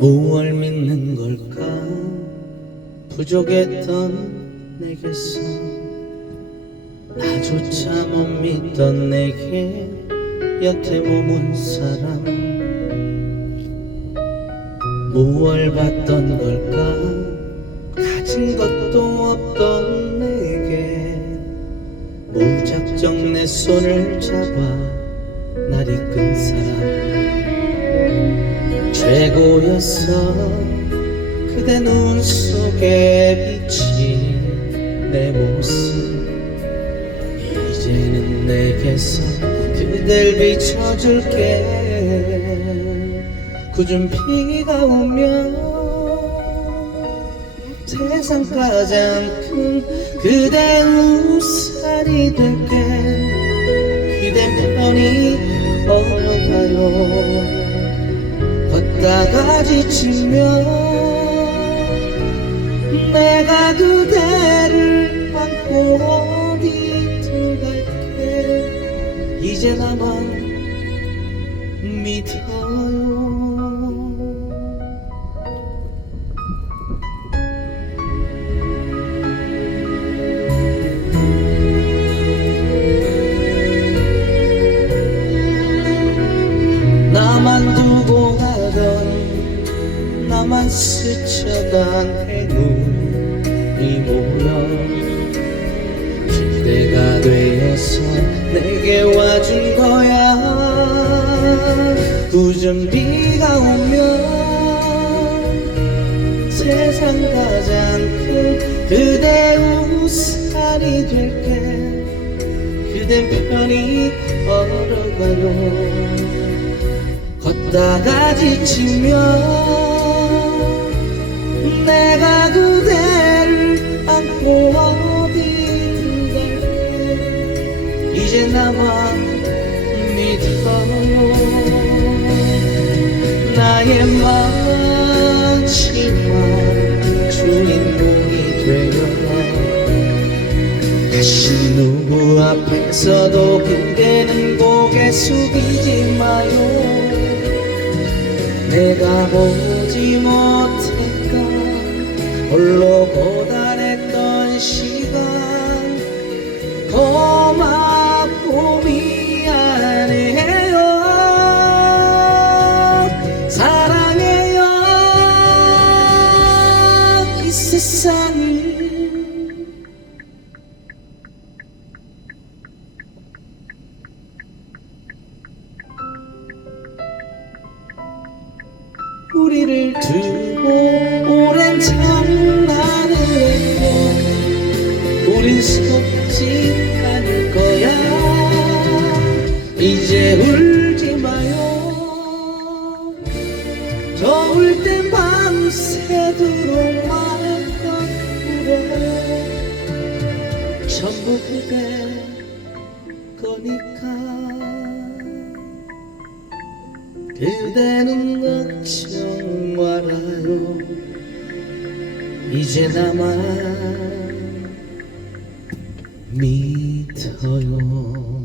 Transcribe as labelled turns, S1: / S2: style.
S1: 무얼 믿는 걸까? 부족했던 내게서. 나조차 못 믿던 내게 여태 머문 사람 무얼 받던 걸까? 가진 것도 없던 내게. 무작정 내 손을 잡아 날 이끈 사람. 최고였어. 그대 눈 속에 비친 내 모습. 이제는 내게서 그댈 비춰줄게 굳은 비가 오면 세상 가장 큰 그대 우산이 될게. 그대 편히 걸어가요. 걷다가 지치면 내가 그대를 안고 어디든 갈게. 이제 나만 믿어 스쳐간 해눈이 모여 기대가 되어서 내게 와준 거야. 굳은 비가 오면 세상 가장 큰 그대 우산이 될게. 그댄 편히 걸어가요. 걷다가 지치면 내가 그대를 안고 어디든 갈게 이제 나만 믿어요. 나의 마지막 주인공이 되어. 다시 누구 앞에서도 그대는 고개 숙이지 마요. 내가 보지 못했던 홀로 고단 우리를 두고 오랜 장난을 했고 우린 속지 않을 거야. 이제 울지 마요. 더울 땐 밤새도록 마음껏 울어요 전부 그대 거니까 그대는 걱정 말아요 이제 나만 믿어요